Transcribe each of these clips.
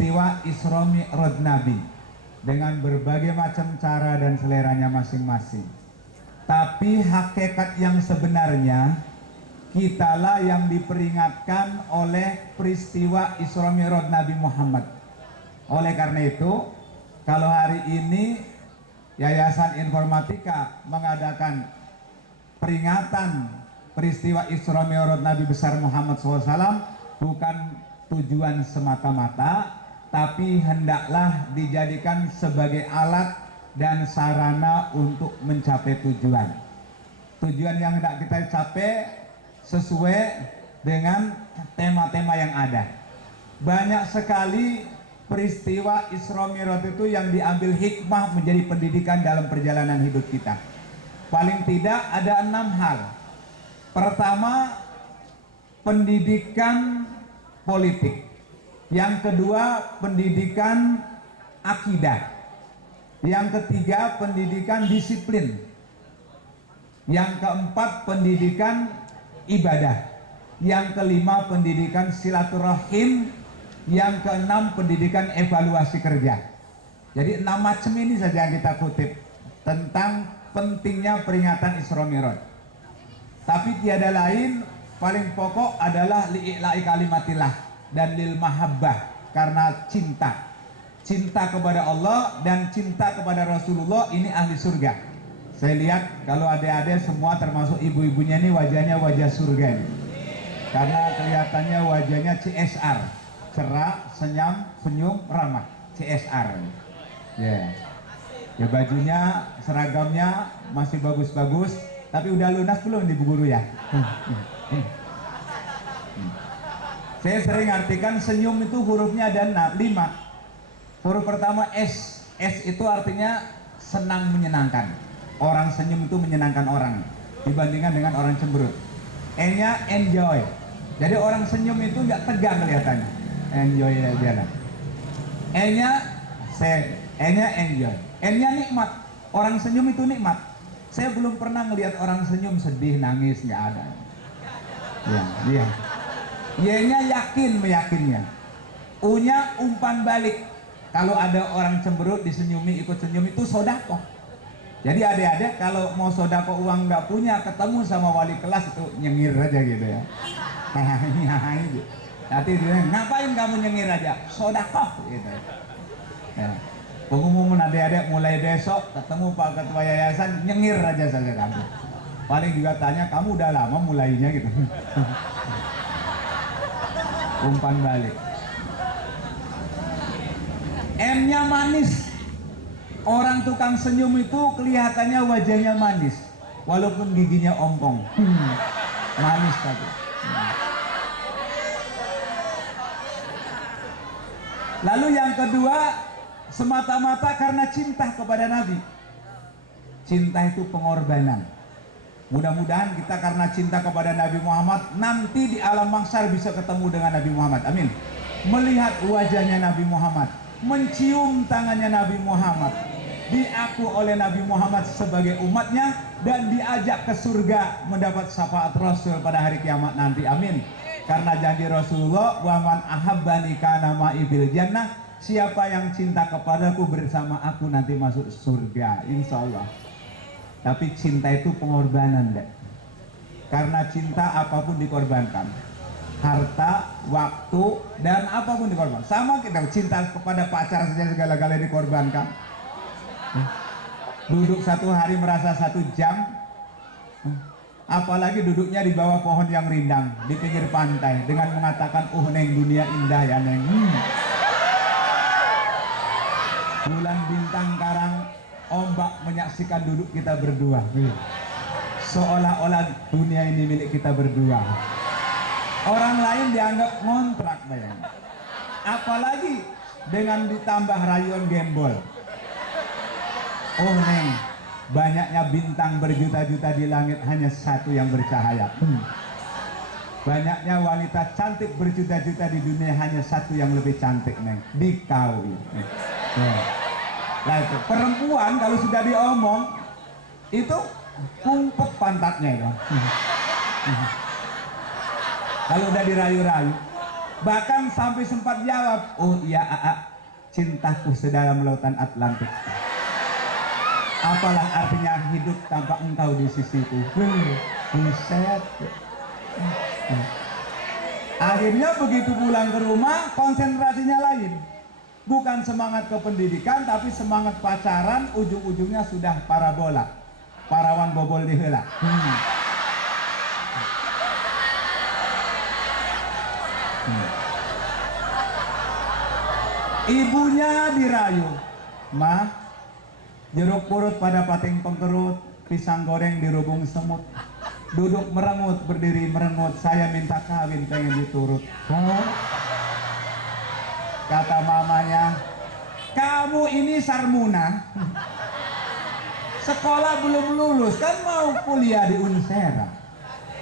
peristiwa Isra Mi'raj Nabi dengan berbagai macam cara dan seleranya masing-masing. Tapi hakikat yang sebenarnya kitalah yang diperingatkan oleh peristiwa Isra Mi'raj Nabi Muhammad. Oleh karena itu, kalau hari ini Yayasan Informatika mengadakan peringatan peristiwa Isra Mi'raj Nabi besar Muhammad SAW, bukan tujuan semata-mata, tapi hendaklah dijadikan sebagai alat dan sarana untuk mencapai tujuan. Tujuan yang hendak kita capai sesuai dengan tema-tema yang ada. Banyak sekali peristiwa Isra Mi'raj itu yang diambil hikmah menjadi pendidikan dalam perjalanan hidup kita. Paling tidak ada 6 hal. Pertama, pendidikan politik. Yang kedua, pendidikan akidah. Yang ketiga, pendidikan disiplin. Yang keempat, pendidikan ibadah. Yang kelima, pendidikan silaturahim. Yang keenam, pendidikan evaluasi kerja. Jadi 6 macam ini saja yang kita kutip tentang pentingnya peringatan Isra Mi'raj. Tapi tiada lain, paling pokok adalah li'ila'i kalimatillah dan lil mahabbah, karena cinta kepada Allah dan cinta kepada Rasulullah. Ini ahli surga. Saya lihat kalau adik-adik semua termasuk ibu-ibunya ini wajahnya wajah surga ini, karena kelihatannya wajahnya CSR, cerah, senyum, ramah. CSR ya. Ya, bajunya, seragamnya masih bagus-bagus. Tapi udah lunas belum di Bu Guru ya? Saya sering artikan senyum itu hurufnya ada 5. Huruf pertama S. S itu artinya senang, menyenangkan. Orang senyum itu menyenangkan orang dibandingkan dengan orang cemberut. E-nya enjoy. Jadi orang senyum itu nggak tegang kelihatannya. Enjoy aja lah. E-nya enjoy. N-nya nikmat. Orang senyum itu nikmat. Saya belum pernah ngelihat orang senyum sedih, nangis, nggak ada. Ya, dia. Y-nya yakin, meyakinnya. U-nya umpan balik. Kalau ada orang cemberut disenyumi, ikut senyum, itu sodako. Jadi adik-adik kalau mau sodako uang nggak punya, ketemu sama wali kelas itu nyengir aja gitu ya. Nanti dia, ngapain kamu nyengir aja? Sodako gitu. Ya. Pengumuman adik-adik mulai besok ketemu Pak Ketua Yayasan, nyengir aja saja kamu. Paling juga tanya, kamu udah lama mulainya gitu. Umpan balik. M-nya manis. Orang tukang senyum itu kelihatannya wajahnya manis, walaupun giginya ompong. Manis tapi. Lalu yang kedua, semata-mata karena cinta kepada Nabi. Cinta itu pengorbanan. Mudah-mudahan kita karena cinta kepada Nabi Muhammad nanti di alam mahsyar bisa ketemu dengan Nabi Muhammad. Amin. Melihat wajahnya Nabi Muhammad, mencium tangannya Nabi Muhammad, diaku oleh Nabi Muhammad sebagai umatnya, dan diajak ke surga mendapat syafaat Rasul pada hari kiamat nanti. Amin. Karena janji Rasulullah, wa man ahabbani kana ma'i fil jannah, siapa yang cinta kepadaku bersama aku nanti masuk surga, insya Allah. Tapi cinta itu pengorbanan deh. Karena cinta apapun dikorbankan. Harta, waktu, dan apapun dikorbankan. Sama kita cinta kepada pacar saja segala-galanya dikorbankan. Duduk 1 hari merasa 1 jam. Apalagi duduknya di bawah pohon yang rindang di pinggir pantai dengan mengatakan, neng dunia indah ya neng. Bulan, bintang, karang, ombak menyaksikan duduk kita berdua. Seolah-olah dunia ini milik kita berdua. Orang lain dianggap ngontrak, bayang. Apalagi dengan ditambah rayuan gembol. Neng, banyaknya bintang berjuta-juta di langit, hanya satu yang bercahaya. Banyaknya wanita cantik berjuta-juta di dunia, hanya satu yang lebih cantik, neng. Dikau. Nah itu perempuan kalau sudah diomong itu kumpet pantatnya itu. Kalau udah dirayu-rayu, Bahkan sampai sempat jawab, oh iya AA, cintaku sedalam lautan Atlantik. Apalah artinya hidup tanpa engkau di sisiku. Buset. Akhirnya begitu pulang ke rumah, konsentrasinya lain. Bukan semangat ke pendidikan, tapi semangat pacaran, ujung-ujungnya sudah parabola. Parawan bobol di heula. Ibunya dirayu, mah, jeruk purut pada pating pengkerut, pisang goreng dirubung semut, duduk merengut, berdiri merengut, saya minta kawin pengen diturut. Kata mamanya, kamu ini Sarmuna, sekolah belum lulus, kan mau kuliah di Unsera,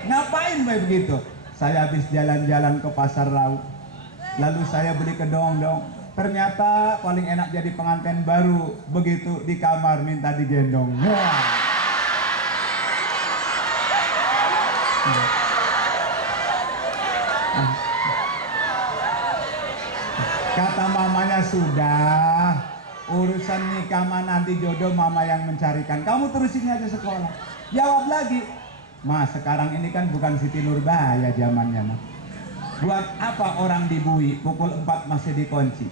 ngapain begitu? Saya habis jalan-jalan ke pasar Rau, lalu saya beli kedong-dong. Ternyata paling enak jadi pengantin baru, begitu di kamar minta digendong. Kata mamanya, sudah, urusan nikah mah nanti jodoh mama yang mencarikan, kamu terusin aja sekolah. Jawab lagi, mas sekarang ini kan bukan Siti Nurbaya zamannya mah. Buat apa orang dibui pukul 4 masih dikunci?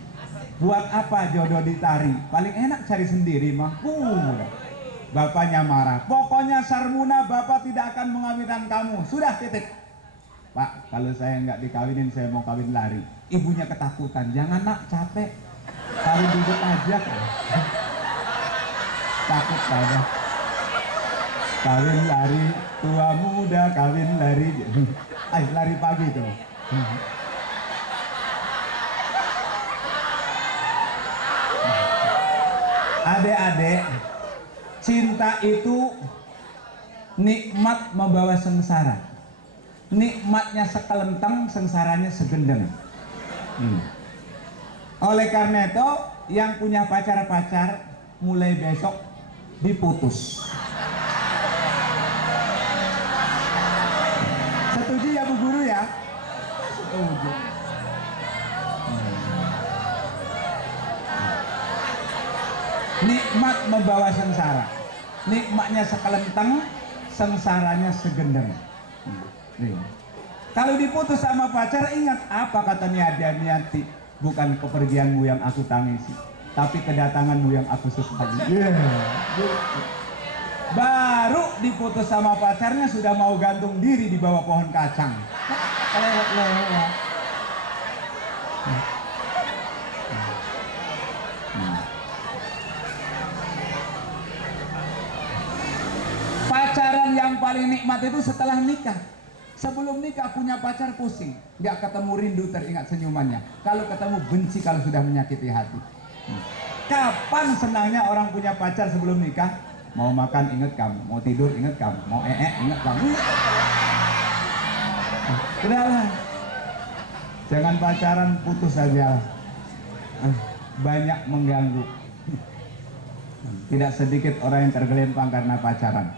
Buat apa jodoh ditari? Paling enak cari sendiri mah. Bapaknya marah. Pokoknya Sarmuna, bapak tidak akan mengawinkan kamu. Sudah, titik. Pak, kalau saya nggak dikawinin, saya mau kawin lari. Ibunya ketakutan. Jangan nak, capek. Kawin duduk aja. Takut saja. Kawin lari, tua muda kawin lari. Ayo lari pagi tuh. Adik-adik, cinta itu nikmat membawa sengsara. Nikmatnya sekelenteng, sengsaranya segendeng. Oleh karena itu, yang punya pacar-pacar mulai besok diputus. Setuju ya Bu Guru ya? Setuju. Nikmat membawa sengsara, nikmatnya sekelenteng, sengsaranya segendeng. Kalau diputus sama pacar, ingat apa kata Niati, bukan kepergianmu yang aku tangisi, tapi kedatanganmu yang aku sesali. Baru diputus sama pacarnya sudah mau gantung diri di bawah pohon kacang. Lewat. Pacaran yang paling nikmat itu setelah nikah. Sebelum nikah punya pacar pusing, nggak ketemu rindu teringat senyumannya. Kalau ketemu benci kalau sudah menyakiti hati. Kapan senangnya orang punya pacar sebelum nikah? Mau makan ingat kamu, mau tidur ingat kamu, mau ingat kamu. Udahlah, jangan pacaran, putus saja. Banyak mengganggu. Tidak sedikit orang yang tergelempang karena pacaran.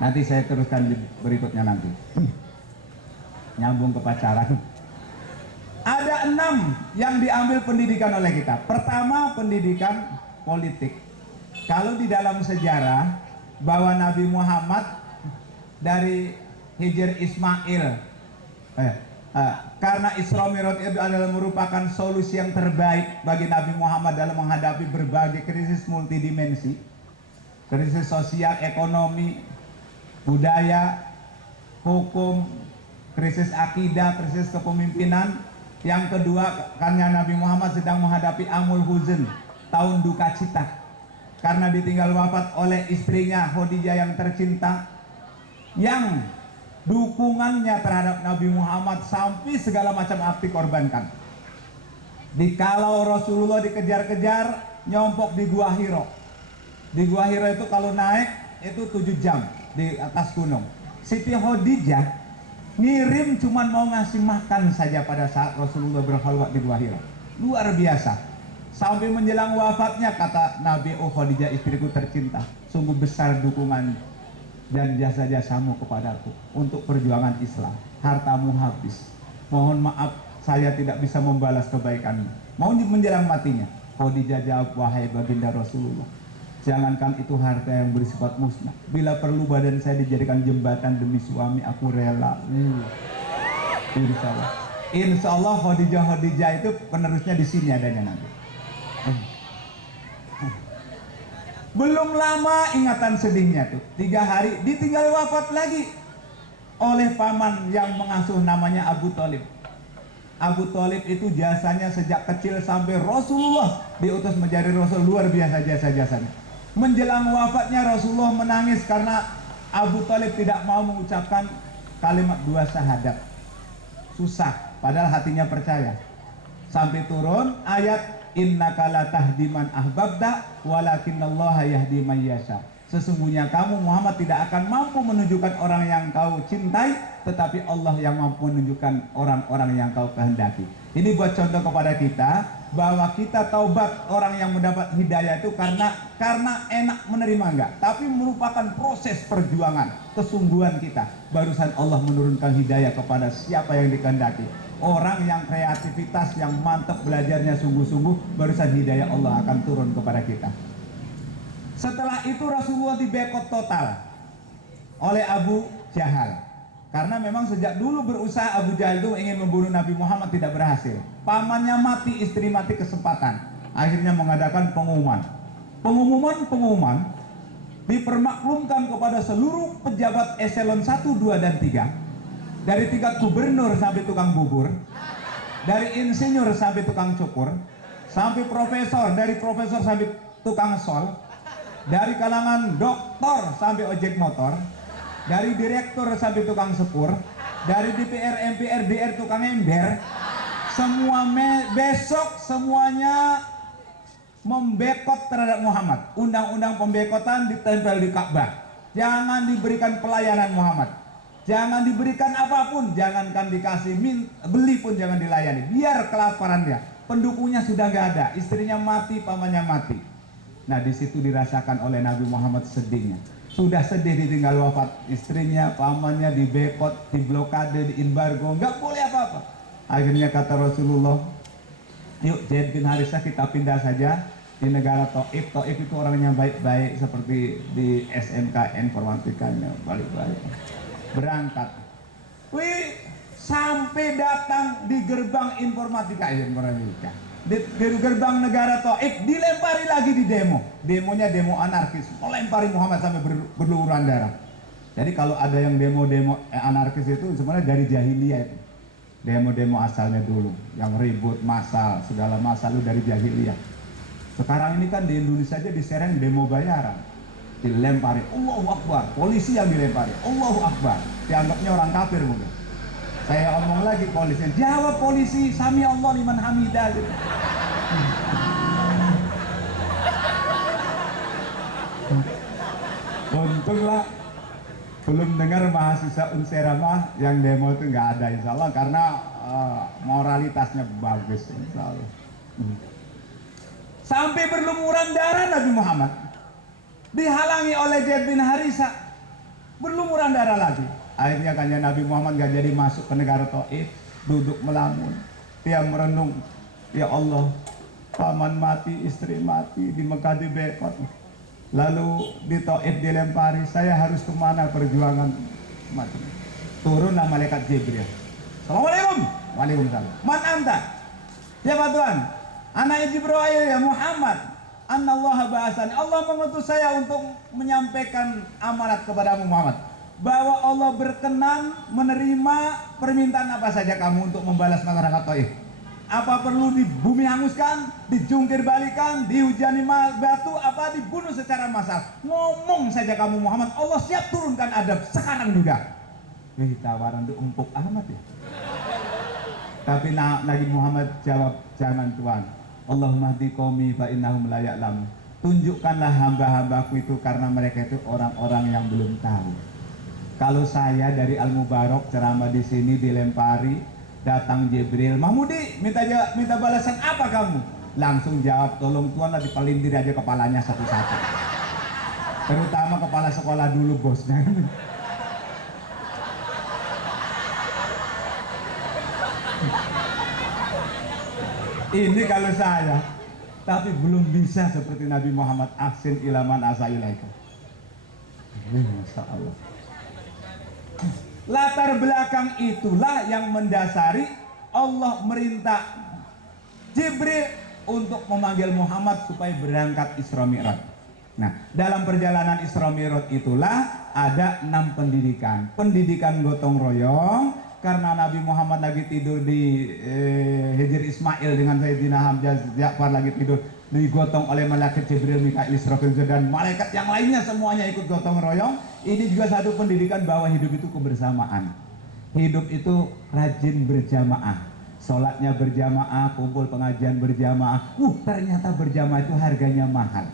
Nanti saya teruskan berikutnya nanti. Nyambung ke pacaran. Ada 6 yang diambil pendidikan oleh kita. Pertama, pendidikan politik. Kalau di dalam sejarah bahwa Nabi Muhammad dari Hijr Ismail, karena Isra Mi'raj itu adalah merupakan solusi yang terbaik bagi Nabi Muhammad dalam menghadapi berbagai krisis multidimensi, krisis sosial, ekonomi, budaya, hukum, krisis akidah, krisis kepemimpinan. Yang kedua, karena Nabi Muhammad sedang menghadapi Amul Huzn, tahun duka cita, karena ditinggal wafat oleh istrinya Khadijah yang tercinta, yang dukungannya terhadap Nabi Muhammad sampai segala macam api korbankan. Dikalau Rasulullah dikejar-kejar, nyompok di Gua Hiro. Di Gua Hiro itu kalau naik itu 7 jam di atas gunung. Siti Khadijah ngirim cuman mau ngasih makan saja pada saat Rasulullah berkhalwat di Gua Hiro. Luar biasa. Sampai menjelang wafatnya kata Nabi, oh Khadijah istriku tercinta, sungguh besar dukungan dan jasa-jasamu kepadaku untuk perjuangan Islam. Hartamu habis, mohon maaf saya tidak bisa membalas kebaikan. Mau menjelang matinya, Khadijah jawab, wahai baginda Rasulullah, jangankan itu harta yang bersifat musnah, bila perlu badan saya dijadikan jembatan demi suami, aku rela. Insya Allah, insya Allah Khadijah itu penerusnya di sini adanya nanti. Belum lama ingatan sedihnya tuh, 3 hari ditinggal wafat lagi oleh paman yang mengasuh, namanya Abu Thalib. Abu Thalib itu jasanya sejak kecil sampai Rasulullah diutus menjadi Rasul, luar biasa jasa-jasanya. Menjelang wafatnya Rasulullah menangis karena Abu Thalib tidak mau mengucapkan kalimat 2 syahadat. Susah, padahal hatinya percaya. Sampai turun ayat innaka la tahdi man ahbabta walakinallaha yahdi man yasha. Sesungguhnya kamu Muhammad tidak akan mampu menunjukkan orang yang kau cintai, tetapi Allah yang mampu menunjukkan orang-orang yang kau kehendaki. Ini buat contoh kepada kita bahwa kita taubat, orang yang mendapat hidayah itu karena enak menerima enggak, tapi merupakan proses perjuangan, kesungguhan kita. Barusan Allah menurunkan hidayah kepada siapa yang dikehendaki. Orang yang kreativitas, yang mantap belajarnya sungguh-sungguh, barusan hidayah Allah akan turun kepada kita. Setelah itu Rasulullah dibekot total oleh Abu Jahal. Karena memang sejak dulu berusaha Abu Jahal itu ingin membunuh Nabi Muhammad, tidak berhasil. Pamannya mati, istri mati kesempatan. Akhirnya mengadakan pengumuman. Pengumuman dipermaklumkan kepada seluruh pejabat eselon 1, 2, dan 3. Dari tingkat gubernur sampai tukang bubur, dari insinyur sampai tukang cukur, sampai profesor, dari profesor sampai tukang sol, dari kalangan doktor sampai ojek motor, dari direktur sampai tukang sepur, dari DPR, MPR, DR, tukang ember, semua besok semuanya membekot terhadap Muhammad. Undang-undang pembekotan ditempel di Ka'bah. Jangan diberikan pelayanan Muhammad. Jangan diberikan apapun, jangankan dikasih beli pun jangan dilayani. Biar kelaparan dia. Pendukungnya sudah nggak ada, istrinya mati, pamannya mati. Nah, di situ dirasakan oleh Nabi Muhammad sedihnya. Sudah sedih ditinggal wafat istrinya, pamannya dibekot, diblokade, diembargo, nggak boleh apa-apa. Akhirnya kata Rasulullah, yuk Zaid bin Harithah kita pindah saja di negara Taif. Taif itu orangnya baik-baik seperti di SMK informatikanya, baik-baik. Berangkat, sampai datang di gerbang informatika, di gerbang negara Taif, dilempari lagi di demo. Demonya demo anarkis, melempari Muhammad sampai berlumuran darah. Jadi kalau ada yang demo-demo anarkis itu sebenarnya dari jahiliyah itu. Demo-demo asalnya dulu, yang ribut massal, segala masalah dari jahiliyah. Sekarang ini kan di Indonesia aja diserang demo bayaran. Dilempari, Allahu Akbar, polisi yang dilempari, Allahu Akbar, dianggapnya orang kafir mungkin. Saya omong lagi polisi, jawab polisi, sami Allah liman hamidah gitu. Untunglah belum dengar mahasiswa Unserama yang demo itu nggak ada, insya Allah, karena moralitasnya bagus, insya Allah. Sampai berlumuran darah Nabi Muhammad dihalangi oleh Zaid bin Harithah, berlumuran darah lagi. Akhirnya kan Nabi Muhammad gak jadi masuk ke negara Taif, duduk melamun. Dia merenung, ya Allah, paman mati, istri mati, di Mekah dibekot, lalu di Taif dilempari, saya harus kemana perjuangan mati. Turunlah malaikat Jibril. Assalamualaikum. Waalaikumsalam. Man anta? Siapa Tuhan? Anak Jibril, ya Muhammad. Anallaha ba'asani, Allah mengutus saya untuk menyampaikan amanat kepadamu Muhammad, bahwa Allah berkenan menerima permintaan apa saja kamu untuk membalas masyarakat Taif. Apa perlu di bumi hanguskan, dijungkir balikan, dihujani batu, apa dibunuh secara massal, ngomong saja kamu Muhammad, Allah siap turunkan adab sekarang juga. Tawaran itu empuk amat ya. Tapi Nabi Muhammad jawab, jangan Tuhan, Allahumma hdi qaumi fa innahum la ya'lamun. Tunjukkanlah hamba-hambaku itu karena mereka itu orang-orang yang belum tahu. Kalau saya dari Al-Mubarak ceramah di sini dilempari, datang Jibril, Mahmudi minta balasan apa kamu? Langsung jawab, tolong Tuhan lah dipelintir aja kepalanya satu-satu. Terutama kepala sekolah dulu bosnya. Ini kalau saya, tapi belum bisa seperti Nabi Muhammad, ahsin ilaman asailaika. Masya Allah. Latar belakang itulah yang mendasari Allah merintah Jibril untuk memanggil Muhammad supaya berangkat Isra Mi'raj. Nah, dalam perjalanan Isra Mi'raj itulah ada 6 pendidikan. Pendidikan gotong royong, karena Nabi Muhammad lagi tidur di Hijr Ismail dengan Sayyidina Hamzah Ja'far lagi tidur, digotong oleh malaikat Jibril, Mikail, Israfil, dan malaikat yang lainnya semuanya ikut gotong royong. Ini juga satu pendidikan bahwa hidup itu kebersamaan. Hidup itu rajin berjamaah, sholatnya berjamaah, kumpul pengajian berjamaah. Ternyata berjamaah itu harganya mahal.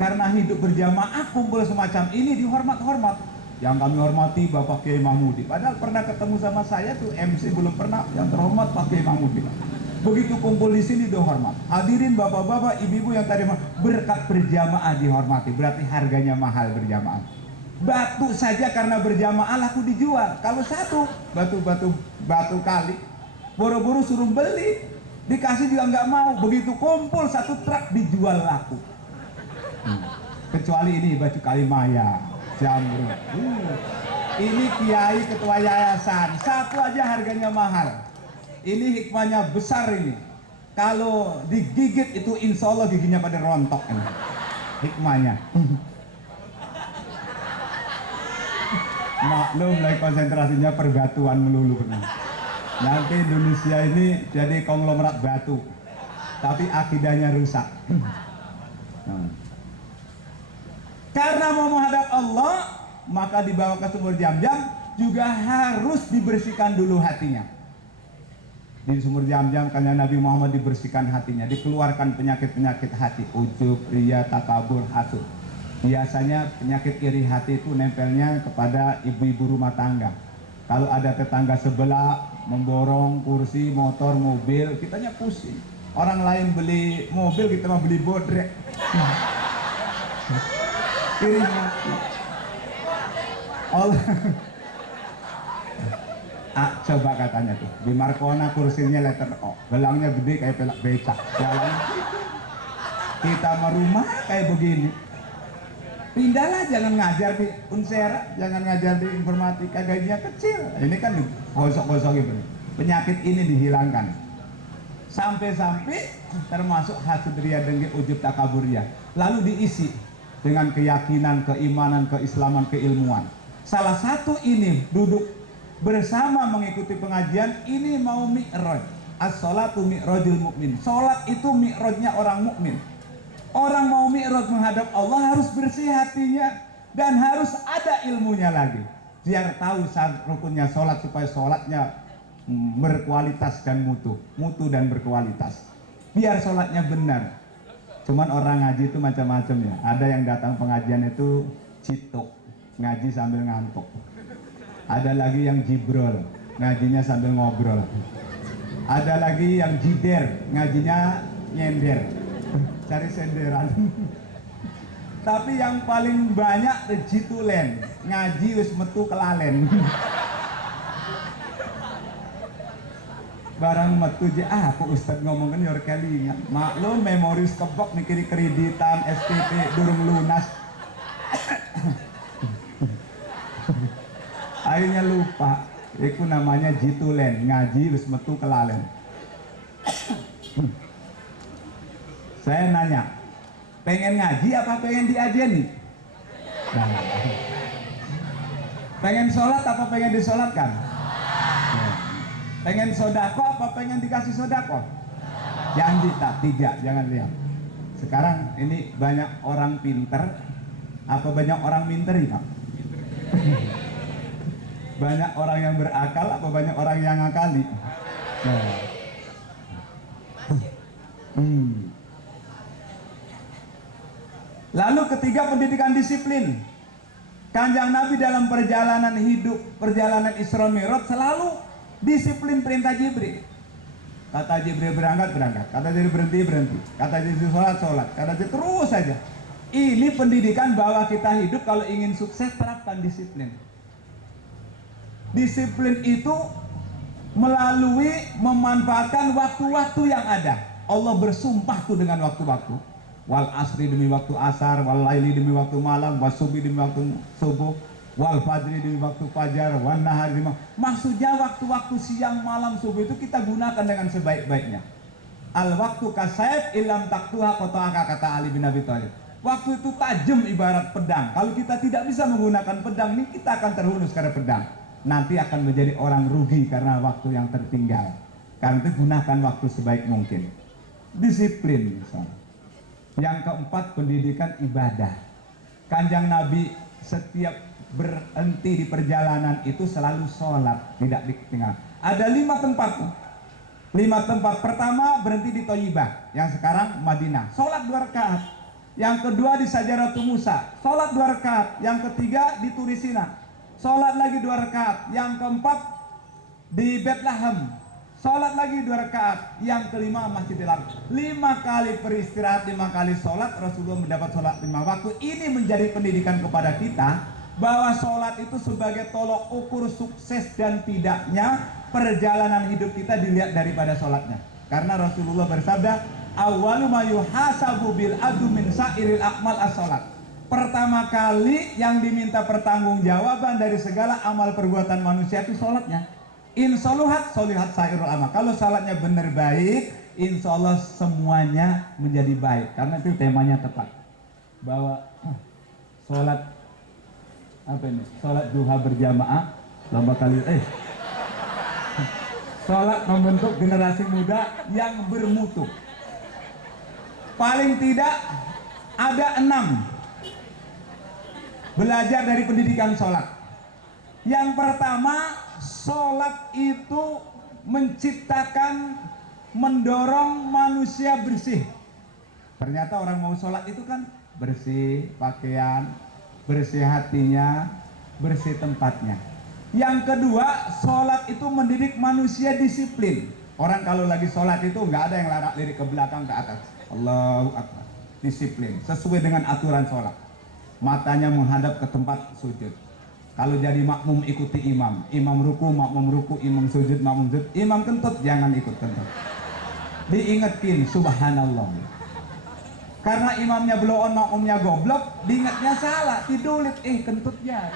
Karena hidup berjamaah, kumpul semacam ini dihormat-hormat. Yang kami hormati Bapak Kiai Mahmudi. Padahal pernah ketemu sama saya tuh MC, belum pernah. Yang terhormat Pak Kiai Mahmudi. Begitu kumpul di sini dihormat. Hadirin bapak-bapak, ibu-ibu yang tadi berkat berjamaah dihormati. Berarti harganya mahal berjamaah. Batu saja karena berjamaah laku dijual. Kalau satu batu kali, buru-buru suruh beli, dikasih juga nggak mau. Begitu kumpul satu truk dijual laku. Kecuali ini baju Kalimaya, jamrut. Ini kiai ketua yayasan, satu aja harganya mahal. Ini hikmahnya besar ini. Kalau digigit itu insya Allah giginya pada rontok ini. Hikmahnya. Maklum lagi konsentrasinya perbatuan melulu. Nanti Indonesia ini jadi konglomerat batu, tapi akidahnya rusak. Karena mau menghadap Allah, maka dibawa ke sumur Zam-Zam juga harus dibersihkan dulu hatinya. Di sumur Zam-Zam karena Nabi Muhammad dibersihkan hatinya, dikeluarkan penyakit-penyakit hati, ujub, riya, takabur, hasud. Biasanya penyakit iri hati itu nempelnya kepada ibu-ibu rumah tangga. Kalau ada tetangga sebelah memborong kursi, motor, mobil, kitanya pusing. Orang lain beli mobil, kita mah beli bodrek. Iri hati. Allah. Coba katanya tuh di Markona kursinya letter O, gelangnya gede kayak pelak becak, jalan. Kita mah rumah kayak begini. Pindahlah, jangan ngajar di Unsera, jangan ngajar di informatika, gajinya kecil. Ini kan gosok-gosok gitu. Penyakit ini dihilangkan. Sampai-sampai termasuk hasud, riya, dengki, ujub, takaburiyah. Lalu diisi dengan keyakinan, keimanan, keislaman, keilmuan. Salah satu ini duduk bersama mengikuti pengajian ini mau mi'raj. As-sholatu mi'rajul mu'min. Sholat itu mi'rajnya orang mukmin. Orang mau mi'raj menghadap Allah harus bersih hatinya dan harus ada ilmunya lagi. Biar tahu rukunnya sholat supaya sholatnya berkualitas dan mutu dan berkualitas. Biar sholatnya benar. Cuman orang ngaji itu macam-macam ya. Ada yang datang pengajian itu citok, ngaji sambil ngantuk. Ada lagi yang jibrol, ngajinya sambil ngobrol. Ada lagi yang jider, ngajinya nyender, cari senderan. Tapi yang paling banyak jitulen, ngaji wis metu kelalen. Barang metu aja, aku Ustad ngomongin yor kelingan. Maklum memoris kebok mikiri kreditan, SPP durung lunas. Akhirnya lupa. Itu namanya jitulen, ngaji wis metu kelalen. Saya nanya, pengen ngaji apa pengen diajeni? Pengen sholat apa pengen disolatkan? Pengen sodako apa pengen dikasih sodako? Jangan tidak, jangan lihat. Sekarang ini banyak orang pinter apa banyak orang minteri, Pak? Banyak orang yang berakal apa banyak orang yang ngakali? Lalu ketiga, pendidikan disiplin. Kanjeng Nabi dalam perjalanan hidup, perjalanan Isra Mi'raj selalu disiplin perintah Jibril. Kata Jibril berangkat, kata Jibril berhenti, kata Jibril sholat, kata Jibril terus saja. Ini pendidikan bahwa kita hidup kalau ingin sukses terapkan disiplin. Disiplin itu melalui memanfaatkan waktu-waktu yang ada. Allah bersumpah tuh dengan waktu-waktu. Wal asri demi waktu asar, wal laili demi waktu malam, was subuh demi waktu subuh, wal fajri demi waktu fajar, wan nahar demi. Maksudnya waktu-waktu siang, malam, subuh itu kita gunakan dengan sebaik-baiknya. Al waktu kasayf ilam taktuha qata'aka, kata Ali bin Abi Thalib. Waktu itu tajam ibarat pedang. Kalau kita tidak bisa menggunakan pedang ini, kita akan terhunus karena pedang. Nanti akan menjadi orang rugi karena waktu yang tertinggal. Karena itu gunakan waktu sebaik mungkin. Disiplin misalnya. Yang keempat, pendidikan ibadah. Kanjeng Nabi setiap berhenti di perjalanan itu selalu sholat, tidak ditinggal. Ada 5 tempat. 5 tempat. Pertama berhenti di Thayyibah, yang sekarang Madinah, sholat 2 rakaat. Yang kedua di Sajaratul Musa, sholat 2 rakaat. Yang ketiga di Turisina, sholat lagi 2 rakaat. Yang keempat di Bethlehem, sholat lagi 2 rakaat. Yang kelima Masjidil Aqsa. 5 kali beristirahat, 5 kali sholat. Rasulullah mendapat sholat 5 waktu. Ini menjadi pendidikan kepada kita bahwa sholat itu sebagai tolok ukur sukses dan tidaknya perjalanan hidup kita dilihat daripada sholatnya. Karena Rasulullah bersabda, awwalu ma yuhasabu bil adu min sa'iril akmal as-sholat. Pertama kali yang diminta pertanggungjawaban dari segala amal perbuatan manusia itu sholatnya. Insoluhat solihat sairul amal. Kalau sholatnya benar baik, insya Allah semuanya menjadi baik. Karena itu temanya tepat. Bahwa sholat apa ini? Sholat duha berjamaah lomba kali sholat membentuk generasi muda yang bermutu. Paling tidak ada 6 belajar dari pendidikan sholat. Yang pertama, sholat itu menciptakan, mendorong manusia bersih. Ternyata orang mau sholat itu kan bersih pakaian, bersih hatinya, bersih tempatnya. Yang kedua, sholat itu mendidik manusia disiplin. Orang kalau lagi sholat itu nggak ada yang lirik ke belakang ke atas. Allahu Akbar. Disiplin sesuai dengan aturan sholat. Matanya menghadap ke tempat sujud. Kalau jadi makmum ikuti imam. Imam ruku, makmum ruku, imam sujud, makmum sujud. Imam kentut jangan ikut kentut. Diingetin subhanallah. Karena imamnya blow on, makmumnya goblok, diingatnya salah, tidulit kentutnya.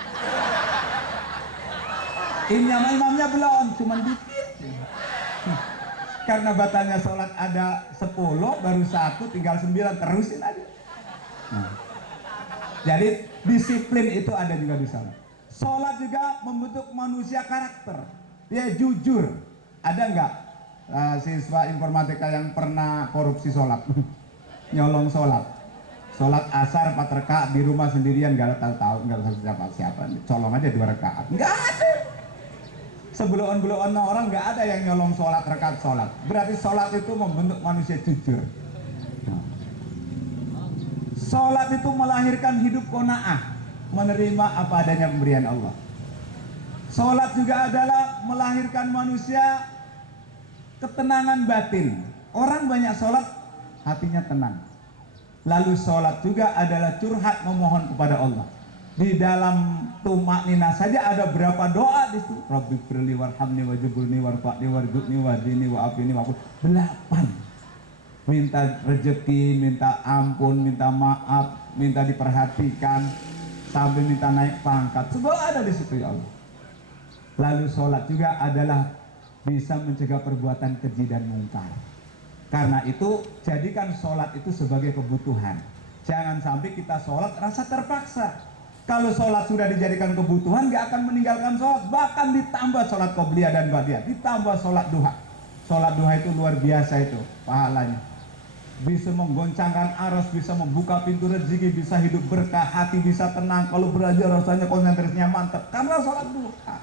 Imamnya blow on cuman dikit. Karena batalnya sholat ada 10, baru 1, tinggal 9, terusin aja. Jadi disiplin itu ada juga di sana. Sholat juga membentuk manusia karakter. Dia jujur. Ada nggak siswa informatika yang pernah korupsi sholat? Nyolong sholat. Sholat asar 4 rakaat di rumah sendirian, nggak tahu, nggak tahu siapa. Colong aja 2 rakaat. Nggak ada. Sebelum-belum orang nggak ada yang nyolong sholat rakaat sholat. Berarti sholat itu membentuk manusia jujur. Sholat itu melahirkan hidup qanaah, menerima apa adanya pemberian Allah. Sholat juga adalah melahirkan manusia ketenangan batin. Orang banyak sholat, hatinya tenang. Lalu sholat juga adalah curhat memohon kepada Allah. Di dalam tumaknina saja ada berapa doa di situ. Rabbi firli warhamni wajburni warfa'ni warzuqni wahdini wa'afini wa'afuni. 8. Minta rezeki, minta ampun, minta maaf, minta diperhatikan, sampai minta naik pangkat. Semua ada di situ ya Allah. Lalu sholat juga adalah bisa mencegah perbuatan keji dan mungkar. Karena itu jadikan sholat itu sebagai kebutuhan. Jangan sampai kita sholat rasa terpaksa. Kalau sholat sudah dijadikan kebutuhan, gak akan meninggalkan sholat. Bahkan ditambah sholat qobliyah dan ba'diyah, ditambah sholat duha. Sholat duha itu luar biasa itu pahalanya. Bisa menggoncangkan aras, bisa membuka pintu rezeki, bisa hidup berkah, hati bisa tenang. Kalau belajar rasanya konsentrasinya mantap karena sholat duha.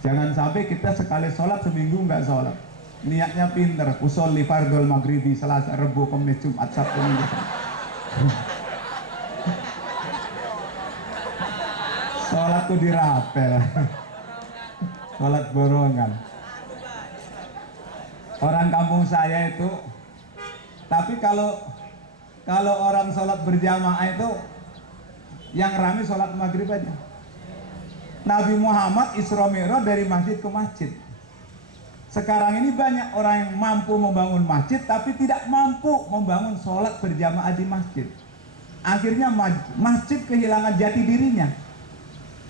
Jangan sampai kita sekali sholat seminggu nggak sholat. Niatnya pinter, usolli fardhul maghribi, Selasa, Rabu, Kamis, Jumat, Sabtu, Minggu. Sholat tuh dirapel. Sholat borongan. Orang kampung saya itu, tapi kalau orang sholat berjamaah itu yang rame sholat maghrib aja. Nabi Muhammad Isra Mi'raj dari masjid ke masjid. Sekarang ini banyak orang yang mampu membangun masjid tapi tidak mampu membangun sholat berjamaah di masjid. Akhirnya masjid kehilangan jati dirinya,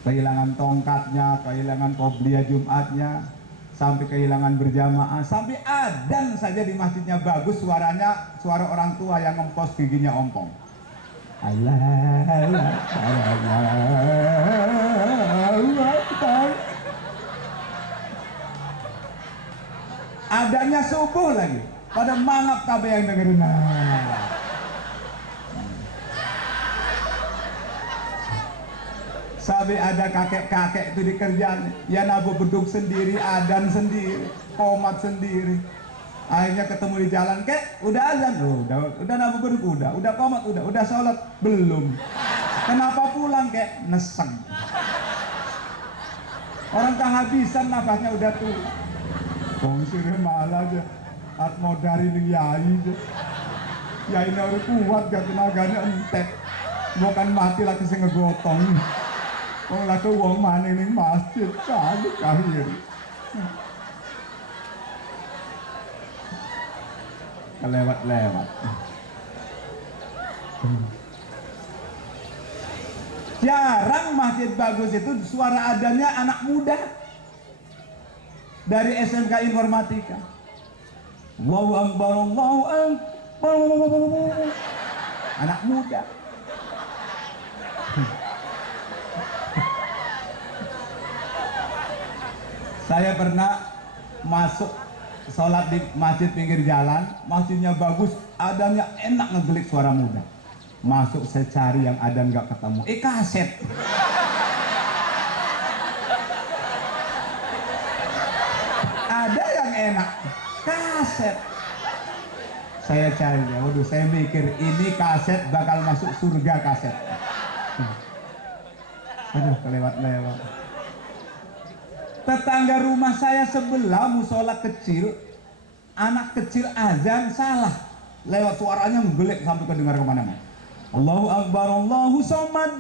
kehilangan tongkatnya, kehilangan qobliyah Jumatnya, sampai kehilangan berjamaah, sampai adzan saja di masjidnya bagus suaranya suara orang tua yang ngempos giginya ompong. Allah. Adanya subuh lagi, pada mangap kabeh yang dengerin. Sampai ada kakek-kakek itu di kerjaan, ya nabu beduk sendiri, adan sendiri, komat sendiri. Akhirnya ketemu di jalan, kek, udah azan, udah nabu beduk, udah komat, udah sholat, belum. Kenapa pulang, kek? Neseng. Orang kehabisan nafasnya udah tuh. Kongsirnya malah aja, atmo dari ning yai aja. Yai harus kuat, gak tenaganya entek. Bukan mati lagi sing ngegotong. Wong lagi wong mana ning masjid, kali kahir. Kelewat-lewat. Jarang masjid bagus itu suara adanya anak muda dari SMK Informatika. Allahu Akbar, Allahu Akbar. Anak muda. Saya pernah masuk sholat di masjid pinggir jalan, masjidnya bagus, adanya enak ngegelik suara muda. Masuk saya cari yang ada nggak ketemu, kaset. Ada yang enak, kaset. Saya cari, waduh, saya mikir ini kaset bakal masuk surga kaset. Aduh, kelewat-lewat. Tetangga rumah saya sebelah musola kecil, anak kecil azan salah, lewat suaranya menggelek sampai kedengar kemana-mana. Allahu Akbar, Allahu Somad.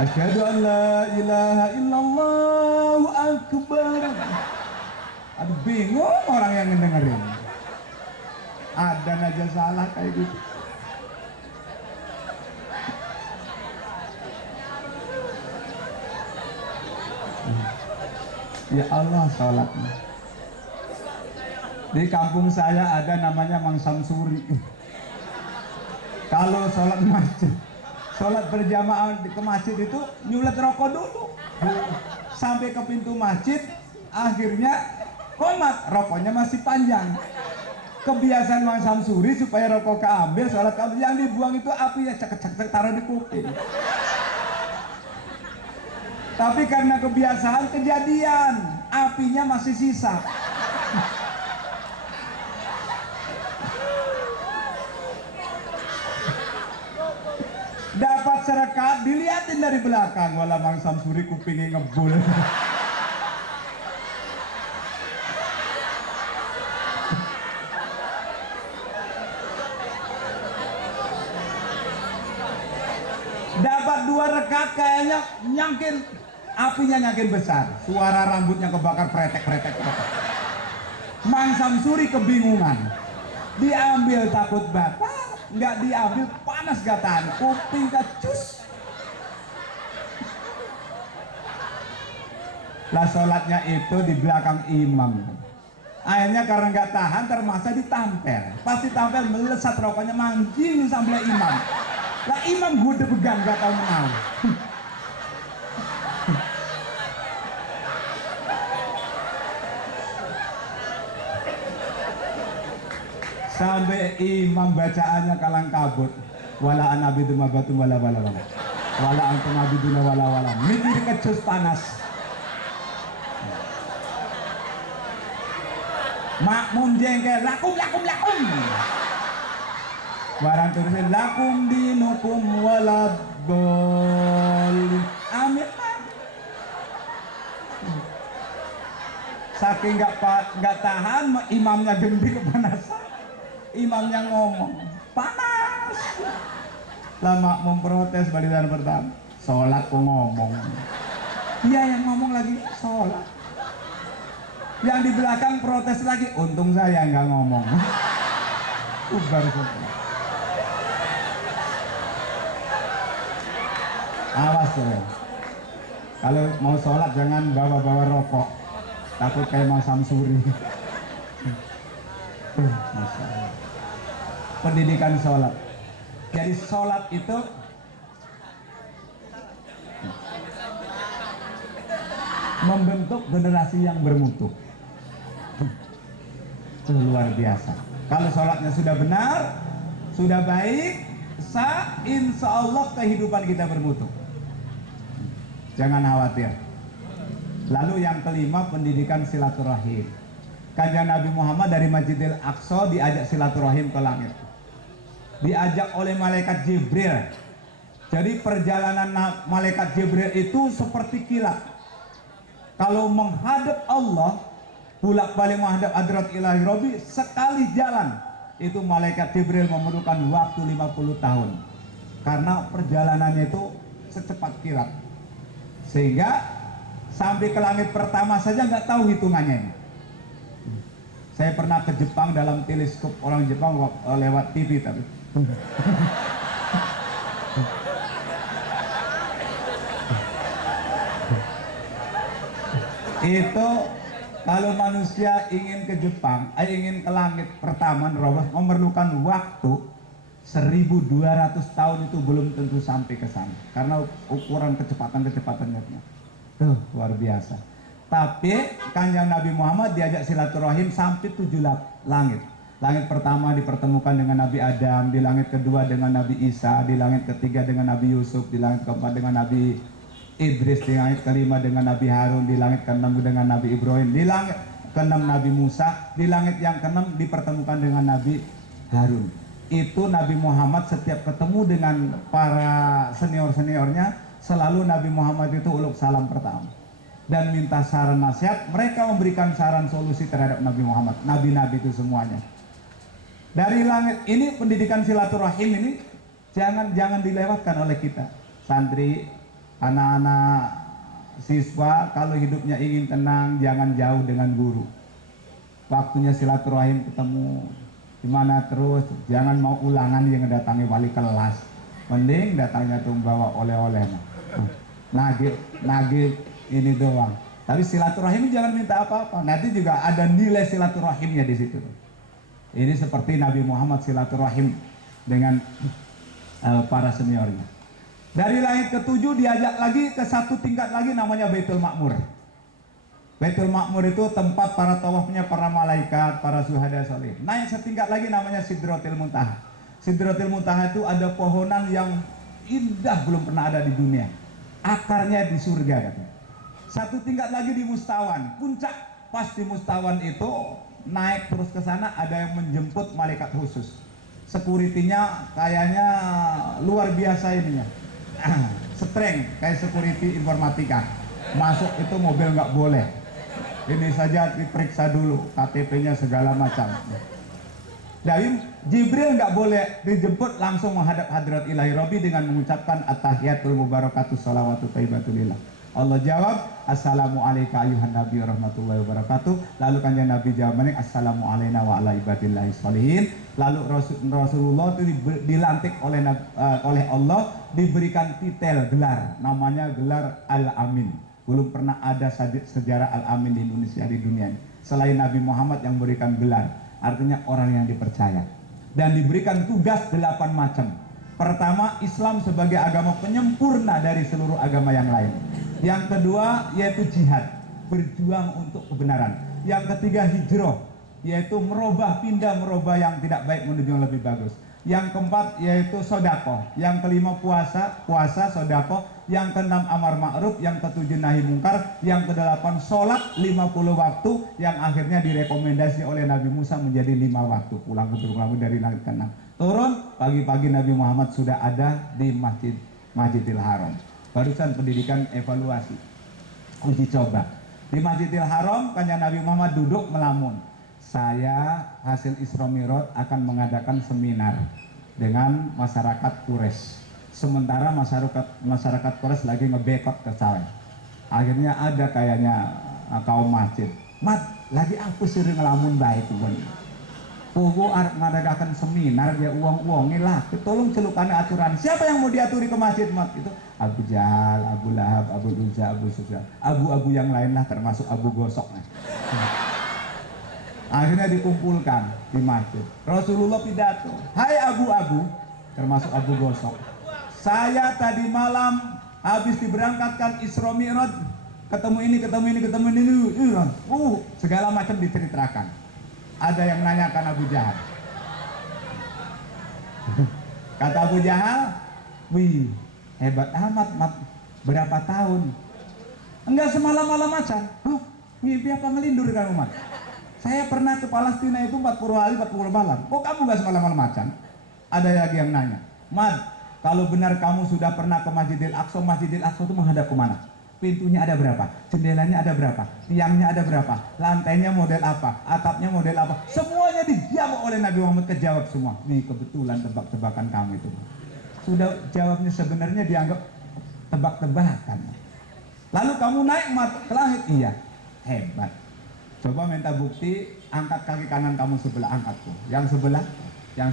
Asyhadu an la ilaha illallah akbar. Aduh, bingung orang yang ngedengerin. Ada aja salah kayak gitu. Ya Allah, sholatnya. Di kampung saya ada namanya Mang Samsuri. Kalau sholat masjid, sholat berjamaah ke masjid itu nyulet rokok dulu sampai ke pintu masjid, akhirnya komat, rokoknya masih panjang. Kebiasaan Mang Samsuri supaya rokok keambil, sholat keambil, yang dibuang itu apinya cek taruh di kuping. Tapi karena kebiasaan kejadian, apinya masih sisa. Dapat serekat, dilihatin dari belakang, wala Mang Samsuri kupingnya ngebul. Dapat 2 rekat, kayaknya nyangkin, apinya nyangkin besar, suara rambutnya kebakar pretek. Mang Samsuri kebingungan, diambil takut batal, nggak diambil panas gataan, kuping kecus. Lah sholatnya itu di belakang imam. Akhirnya karena nggak tahan termaksa ditampel. Pas ditampel melesat rokoknya manjing sampai imam. Lah imam gue pegang nggak tahu menau. Sampai imam bacaannya kalang kabut. Wala anabidu mabatu wala antum abiduna wala. Mikir kecus panas. Makmum jengkel, lakum. Barang tulisin lakum dinukum waladolin. Amin. Saking nggak tahan, imamnya gending kepanasan. Imamnya ngomong panas. Lah makmum protes balikan pertama. Sholat kok ngomong. Dia yang ngomong lagi sholat. Yang di belakang protes lagi, untung saya nggak ngomong. Ubar semua. Awas ya. Kalau mau sholat jangan bawa-bawa rokok. Takut kayak Mas Samsuri. Masalah. Pendidikan sholat. Jadi sholat itu membentuk generasi yang bermutu. Luar biasa. Kalau sholatnya sudah benar, sudah baik, insya Allah kehidupan kita bermutu. Jangan khawatir. Lalu yang kelima, pendidikan silaturahim. Kanjeng Nabi Muhammad dari Masjidil Aqsa diajak silaturahim ke langit. Diajak oleh malaikat Jibril. Jadi perjalanan malaikat Jibril itu seperti kilat. Kalau menghadap Allah, bolak-balik menghadap hadrat ilahi Rabbi, sekali jalan itu malaikat Jibril memerlukan waktu 50 tahun. Karena perjalanannya itu secepat kilat. Sehingga sampai ke langit pertama saja nggak tahu hitungannya. Saya pernah ke Jepang dalam teleskop orang Jepang lewat TV tapi. Itu kalau manusia ingin ke Jepang, ingin ke langit pertama nerobos, memerlukan waktu 1200 tahun, itu belum tentu sampai ke sana karena ukuran kecepatannya luar biasa. Tapi Kanjeng Nabi Muhammad diajak silaturahim sampai 7 langit. Langit pertama dipertemukan dengan Nabi Adam, di langit kedua dengan Nabi Isa, di langit ketiga dengan Nabi Yusuf, di langit keempat dengan Nabi Idris, di langit kelima dengan Nabi Harun, di langit keenam dengan Nabi Ibrahim, di langit keenam Nabi Musa, di langit yang keenam dipertemukan dengan Nabi Harun. Itu Nabi Muhammad setiap ketemu dengan para senior-seniornya, selalu Nabi Muhammad itu uluk salam pertama dan minta saran nasihat. Mereka memberikan saran solusi terhadap Nabi Muhammad, nabi-nabi itu semuanya. Dari langit ini pendidikan silaturahim ini jangan dilewatkan oleh kita santri, anak-anak siswa. Kalau hidupnya ingin tenang, jangan jauh dengan guru. Waktunya silaturahim ketemu dimana terus, jangan mau ulangan yang datangi wali kelas, mending datangnya tuh bawa oleh-oleh, nagih ini doang. Tapi silaturahim jangan minta apa-apa, nanti juga ada nilai silaturahimnya di situ. Ini seperti Nabi Muhammad silaturahim dengan para seniornya. Dari langit ketujuh diajak lagi ke satu tingkat lagi, namanya Baitul Ma'mur. Baitul Ma'mur itu tempat para tawafnya para malaikat, para syuhada saleh. Naik setingkat lagi namanya Sidratil Muntaha. Sidratil Muntaha itu ada pohonan yang indah, belum pernah ada di dunia. Akarnya di surga katanya. Satu tingkat lagi di Mustawan, puncak. Pas di Mustawan itu naik terus ke sana, ada yang menjemput malaikat khusus. Security-nya kayaknya luar biasa ininya. Strength kayak security informatika. Masuk itu mobil nggak boleh. Ini saja diperiksa dulu KTP-nya segala macam. Jadi Jibril nggak boleh dijemput, langsung menghadap hadrat ilahi Rabbi dengan mengucapkan at-tahiyatul mubarakatuh salawatu thayyibatulillah. Allah jawab, assalamu alayka ayuhan nabi warahmatullahi wabarakatuh. Lalu kanjeng Nabi jawab balik, assalamu alayna wa ala ibadillahi sholihin. Lalu Rasulullah itu dilantik oleh Allah, diberikan titel gelar, namanya gelar Al-Amin. Belum pernah ada sejarah Al-Amin di Indonesia, di dunia ini, selain Nabi Muhammad yang memberikan gelar, artinya orang yang dipercaya. Dan diberikan tugas 8 macam. Pertama, Islam sebagai agama penyempurna dari seluruh agama yang lain. Yang kedua yaitu jihad, berjuang untuk kebenaran. Yang ketiga hijrah, yaitu merubah yang tidak baik menuju yang lebih bagus. Yang keempat yaitu sedekah. Yang kelima puasa sedekah. Yang keenam amar ma'ruf. Yang ketujuh nahi mungkar. Yang kedelapan sholat 50 waktu, yang akhirnya direkomendasi oleh Nabi Musa menjadi 5 waktu. Pulang ke dari langit keenam. Turun pagi-pagi Nabi Muhammad sudah ada di Masjidil Haram. Barusan pendidikan evaluasi, uji coba. Di Masjidil Haram, kanjeng Nabi Muhammad duduk melamun. Saya hasil Isra Mi'raj akan mengadakan seminar dengan masyarakat Quraisy. Sementara masyarakat Quraisy lagi ngebekot ke saya. Akhirnya ada kayaknya kaum masjid, mat lagi apa sering ngelamun baik tuan. Pogo arep ngadagakan seminar dia uang lah, tolong celukannya aturan. Siapa yang mau diaturi ke masjid mat? Itu Abu Jahal, Abu Lahab, Abu Uzza, Abu Sufyan, abu-abu yang lain lah termasuk Abu Gosok. Akhirnya dikumpulkan di masjid. Rasulullah pidato, hai abu-abu, termasuk Abu Gosok. Saya tadi malam habis diberangkatkan Isra Mi'raj, ketemu ini, segala macam diceritakan. Ada yang nanyakan Abu Jahal. Kata Abu Jahal, wih hebat amat mat, berapa tahun? Enggak semalam-malam macan. Mimpi apa ngelindur kan umat? Saya pernah ke Palestina itu 40 hari 40 malam. Kok kamu enggak semalam-malam macan? Ada lagi yang nanya, Mat, kalau benar kamu sudah pernah ke Masjidil Aqsa itu menghadap kemana? Pintunya ada berapa? Jendelanya ada berapa? Tiangnya ada berapa? Lantainya model apa? Atapnya model apa? Semuanya dijawab oleh Nabi Muhammad, kejawab semua. Nih kebetulan tebak-tebakan kamu itu. Sudah jawabnya sebenarnya dianggap tebak-tebakan. Lalu kamu naik ke langit? Iya. Hebat. Coba minta bukti, angkat kaki kanan kamu sebelah, angkat tuh. Yang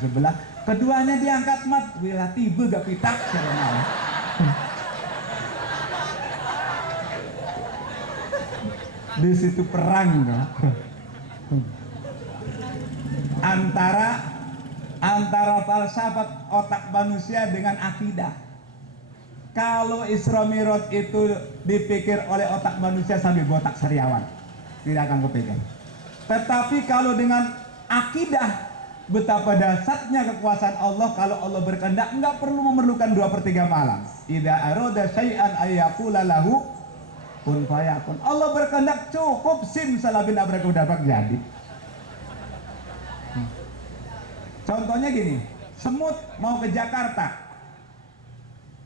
sebelah. Keduanya diangkat mat. Wila tiba gak pitak serenal. Di situ perang no? antara falsafat otak manusia dengan akidah. Kalau Isra Mi'raj itu dipikir oleh otak manusia sambil botak sariawan, tidak akan kepikir. Tetapi kalau dengan akidah, betapa dahsyatnya kekuasaan Allah. Kalau Allah berkehendak, enggak perlu memerlukan 2/3 malam. Idza arada syai'an ayyaqula lahu kun fayakun. Allah berkehendak cukup sim salabin abrakadabrak jadi. Contohnya gini, semut mau ke Jakarta.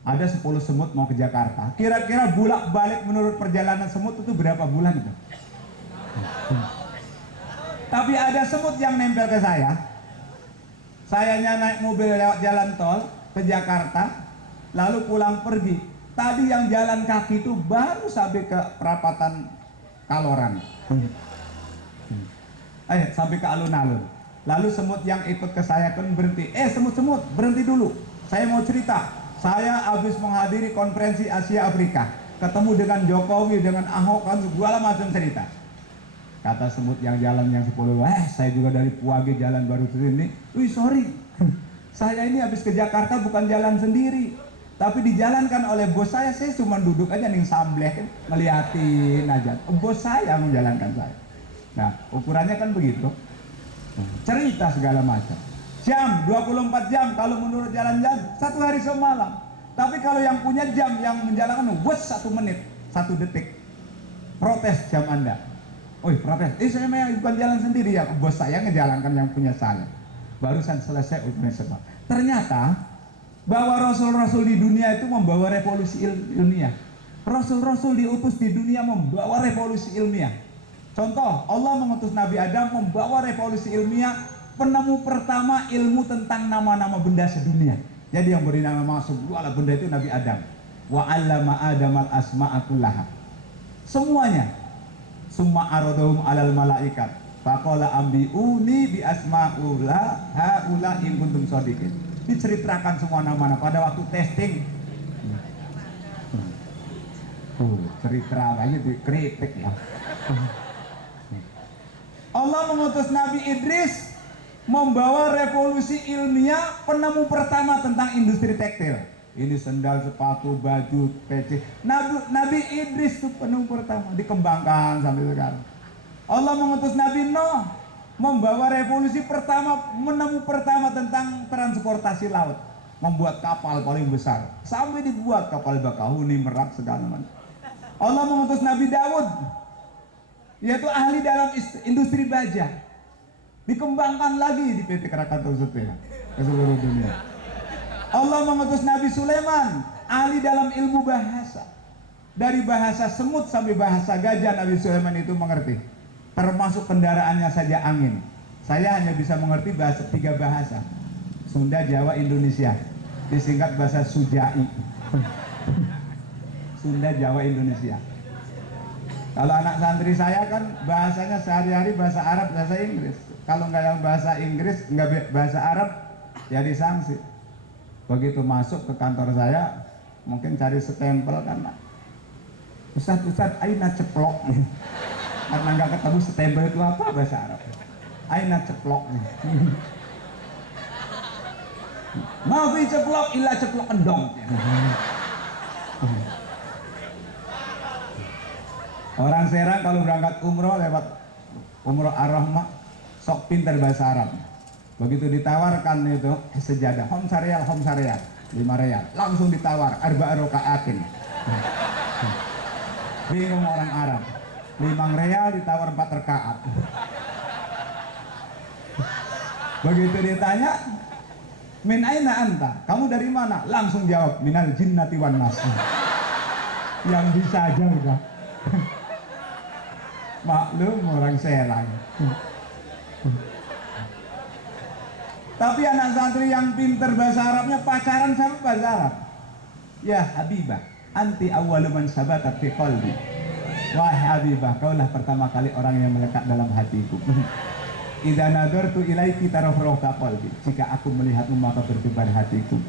Ada 10 semut mau ke Jakarta. Kira-kira bolak-balik menurut perjalanan semut itu berapa bulan itu? Tapi ada semut yang nempel ke saya. Sayanya naik mobil lewat jalan tol ke Jakarta, lalu pulang pergi. Tadi yang jalan kaki itu baru sampai ke perapatan Kaloran, sampai ke alun-alun. Lalu semut yang ikut ke saya kan berhenti. Semut-semut berhenti dulu. Saya mau cerita. Saya habis menghadiri konferensi Asia Afrika, ketemu dengan Jokowi, dengan Ahok, kan segala macam cerita. Kata semut yang jalan yang 10, saya juga dari Puage jalan baru sini. Wih sorry, saya ini habis ke Jakarta bukan jalan sendiri, tapi dijalankan oleh bos saya cuma duduk aja nih sambleh, ngeliatin aja. Bos saya menjalankan saya. Nah, ukurannya kan begitu. Cerita segala macam. Jam, 24 jam kalau menurut jalan jam, 1 hari semalam. Tapi kalau yang punya jam, yang menjalankan, 1 menit, 1 detik. Protes jam Anda. Protes. Saya bukan jalan sendiri ya, bos saya ngejalankan yang punya saya. Barusan selesai urusan semua. Ternyata bahwa rasul-rasul di dunia itu membawa revolusi ilmiah. Rasul-rasul diutus di dunia membawa revolusi ilmiah. Contoh, Allah mengutus Nabi Adam membawa revolusi ilmiah, penemu pertama ilmu tentang nama-nama benda sedunia. Jadi yang beri nama segala benda itu Nabi Adam. Wa 'allama Adamal asma'a kullaha. Semuanya. Summa aradahum 'alal malaikat. Faqala ambiuni bi asma'ula haula in kuntum shadiqin. Diceritakan semua nama-nama pada waktu testing. Cerita lagi dikritik ya. Allah mengutus Nabi Idris membawa revolusi ilmiah, penemu pertama tentang industri tekstil. Ini sendal, sepatu, baju, peci. Nabi Idris itu penemu pertama, dikembangkan sampai sekarang. Allah mengutus Nabi Nuh membawa revolusi pertama, menemu pertama tentang transportasi laut, membuat kapal paling besar, sampai dibuat kapal Bakahuni, Merak, segala macam. Allah mengutus Nabi Daud, yaitu ahli dalam industri baja, dikembangkan lagi di PT Krakatau Setia ke seluruh dunia. Allah mengutus Nabi Sulaiman, ahli dalam ilmu bahasa, dari bahasa semut sampai bahasa gajah. Nabi Sulaiman itu mengerti, termasuk kendaraannya saja angin. Saya hanya bisa mengerti 3 bahasa, Sunda, Jawa, Indonesia, disingkat bahasa Sujai. Sunda, Jawa, Indonesia. Kalau anak santri saya kan bahasanya sehari-hari bahasa Arab, bahasa Inggris. Kalau nggak yang bahasa Inggris, nggak bahasa Arab, ya disanksi. Begitu masuk ke kantor saya, mungkin cari stempel karena Ustadz, aina ceplok. Karena nggak ketemu stempel itu apa bahasa Arab. Aina ceplok. Mafi ceplok, illa ceplok endong. Orang Serang kalau berangkat umroh lewat umroh Ar-Rahmah, sok pintar bahasa Arab. Begitu ditawarkan itu sejadah, hom sareal, 5 real, langsung ditawar arba'a rokaatin. Bingung orang Arab, 5 real ditawar 4 rakaat. Begitu ditanya, min aina anta, kamu dari mana? Langsung jawab, minal jinnati wan nas. Yang bisa aja udah. Maklum orang Serang. Tapi anak santri yang pinter bahasa Arabnya pacaran sama bahasa Arab. Ya Habibah, anti awwalu man sabatat fi qalbi. Wahai Habibah, kaulah pertama kali orang yang melekat dalam hatiku. Idza nadartu ilaiki tarafrauta qalbi. Jika aku melihatmu maka berdebar hatiku.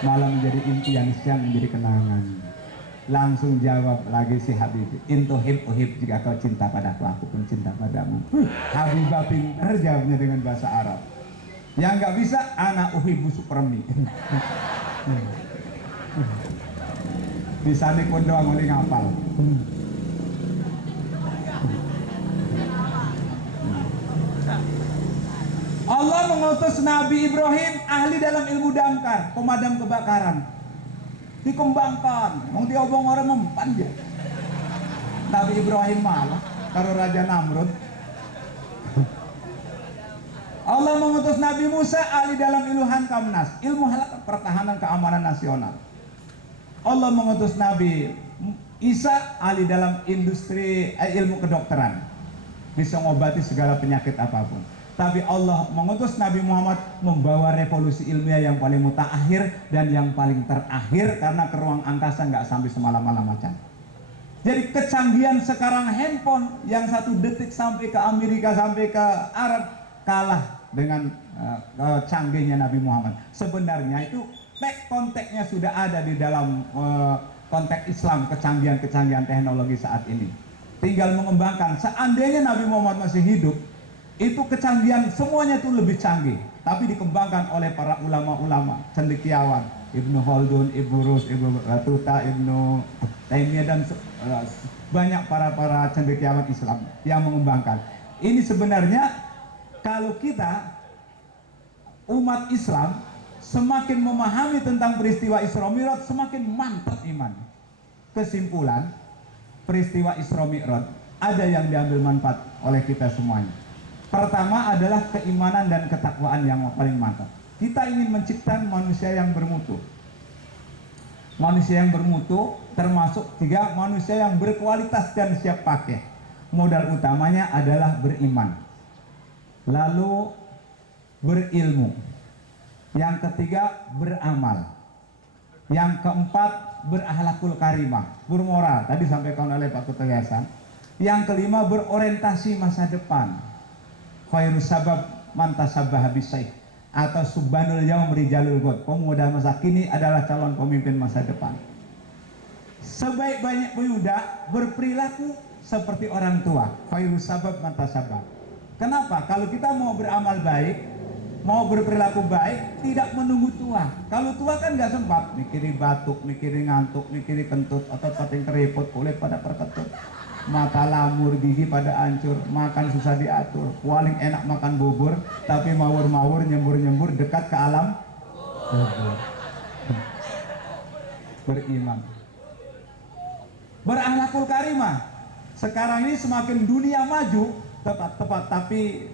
Malam menjadi impian, siang menjadi kenangan. Langsung jawab lagi si Habib, intuhib uhib, jika kau cinta padaku, aku pun cinta padamu. Habibah pintar jawabnya dengan bahasa Arab. Yang nggak bisa, anak uhibu supremi. Bisa nih pun doang oleh ngapal. Allah mengutus Nabi Ibrahim ahli dalam ilmu damkar, pemadam kebakaran. Dikembangkan, mau diobong orang mempan dia. Nabi Ibrahim malah karo Raja Namrud. Allah mengutus Nabi Musa ahli dalam ilmu Kamnas, ilmu halak pertahanan keamanan nasional. Allah mengutus Nabi Isa ahli dalam industri ilmu kedokteran, bisa mengobati segala penyakit apapun. Tapi Allah mengutus Nabi Muhammad membawa revolusi ilmiah yang paling mutakhir dan yang paling terakhir, karena ke ruang angkasa nggak sampai semalam-malam macan. Jadi kecanggihan sekarang handphone yang 1 detik sampai ke Amerika, sampai ke Arab, kalah dengan canggihnya Nabi Muhammad. Sebenarnya itu konteksnya sudah ada di dalam konteks Islam, kecanggihan-kecanggihan teknologi saat ini. Tinggal mengembangkan. Seandainya Nabi Muhammad masih hidup, itu kecanggihan semuanya itu lebih canggih, tapi dikembangkan oleh para ulama-ulama cendekiawan, Ibnu Khaldun, Ibnu Rus, Ibnu Batuta, Ibnu Taimiyah, dan banyak para cendekiawan Islam yang mengembangkan. Ini sebenarnya kalau kita umat Islam semakin memahami tentang peristiwa Isra Mi'raj, semakin mantap iman. Kesimpulan, peristiwa Isra Mi'raj ada yang diambil manfaat oleh kita semuanya. Pertama adalah keimanan dan ketakwaan yang paling mantap. Kita ingin menciptakan manusia yang bermutu. Manusia yang bermutu termasuk 3, manusia yang berkualitas dan siap pakai. Modal utamanya adalah beriman, lalu berilmu, yang ketiga beramal, yang keempat berakhlakul karimah, bermoral, tadi sampaikan oleh Pak Ketua Yayasan. Yang kelima berorientasi masa depan, khairus sabab mantasabah habisai, atau subhanul yaum rijalul god, pemuda masa kini adalah calon pemimpin masa depan. Sebaik-baik pemuda berperilaku seperti orang tua, khairus sabab mantasabah. Kenapa? Kalau kita mau beramal baik, mau berperilaku baik, tidak menunggu tua. Kalau tua kan nggak sempat, mikirin batuk, mikirin ngantuk, mikirin kentut, otot pating keriput, kulit pada perketut, mata lamur, gigi pada hancur, makan susah diatur. Paling enak makan bubur, tapi mawur-mawur, nyembur-nyembur dekat ke alam bubur. Beriman, berakhlakul karimah. Sekarang ini semakin dunia maju, tepat, tapi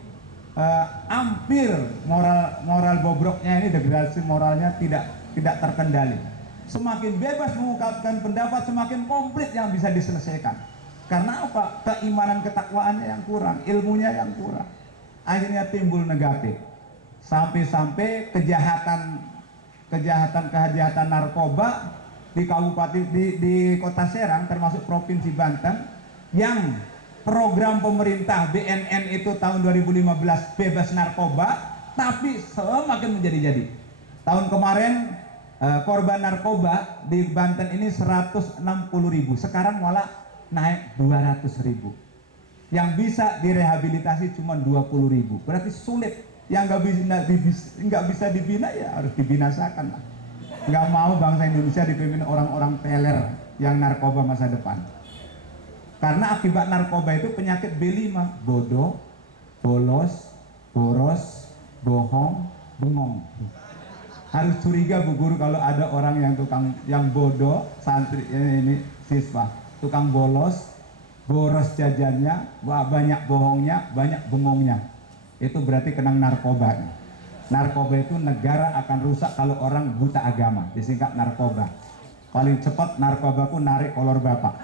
hampir moral bobroknya ini, degradasi moralnya tidak terkendali. Semakin bebas mengungkapkan pendapat, semakin komplit yang bisa diselesaikan. Karena apa? Keimanan ketakwaannya yang kurang, ilmunya yang kurang. Akhirnya timbul negatif. Sampai-sampai kejahatan narkoba di kabupaten di kota Serang, termasuk provinsi Banten, yang program pemerintah BNN itu tahun 2015 bebas narkoba, tapi semakin menjadi-jadi. Tahun kemarin korban narkoba di Banten ini 160.000, sekarang malah naik 200.000. Yang bisa direhabilitasi cuma 20.000, berarti sulit. Yang nggak bisa dibina ya harus dibinasakan lah. Nggak mau bangsa Indonesia dipimpin orang-orang teler yang narkoba masa depan. Karena akibat narkoba itu penyakit B5, bodoh, bolos, boros, bohong, bengong. Harus curiga Bu Guru kalau ada orang yang tukang, yang bodoh, santri ini siswa, tukang bolos, boros jajannya, banyak bohongnya, banyak bengongnya. Itu berarti kena narkoba. Narkoba itu negara akan rusak kalau orang buta agama, disingkat narkoba. Paling cepat narkoba ku narik kolor bapak.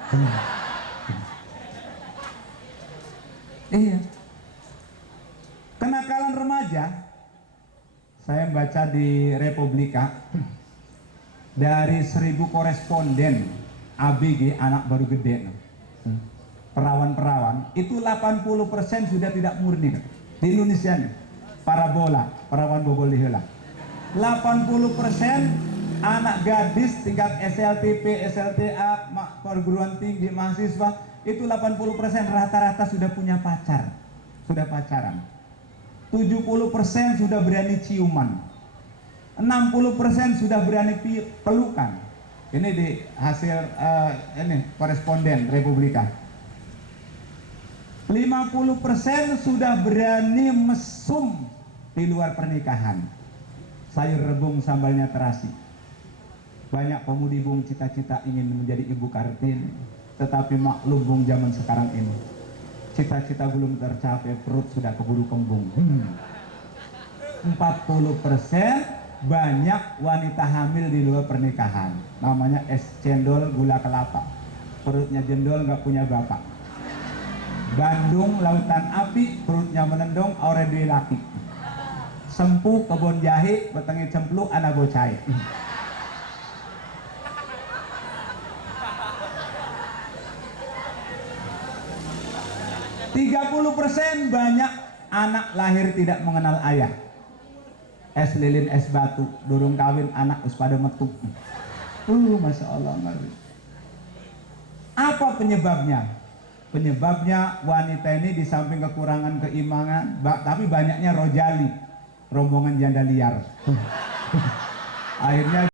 Iya. Kenakalan remaja, saya baca di Republika, dari 1.000 koresponden ABG, anak baru gede, perawan-perawan, itu 80% sudah tidak murni di Indonesia nih. Parabola, perawan bobol diheula. 80% anak gadis tingkat SLTP, SLTA, perguruan tinggi, mahasiswa, itu 80% rata-rata sudah punya pacar, sudah pacaran. 70% sudah berani ciuman, 60% sudah berani pelukan. Ini di hasil ini koresponden Republika. 50% sudah berani mesum di luar pernikahan. Sayur rebung sambalnya terasi. Banyak pemudi bung cita-cita ingin menjadi ibu Kartini, tetapi maklum bung zaman sekarang ini, cita-cita belum tercapai, perut sudah keburu kembung. 40% banyak wanita hamil di luar pernikahan. Namanya es cendol gula kelapa. Perutnya jendol nggak punya bapak. Bandung lautan api, perutnya menendong, aure duwe laki. Sempuh kebon jahe, betenge cempluk, anak bocai. 30% banyak anak lahir tidak mengenal ayah. Es lilin es batu, durung kawin anak us pada metu. Masya Allah. Apa penyebabnya? Penyebabnya wanita ini di samping kekurangan keimanan, tapi banyaknya rojali, rombongan janda liar. Akhirnya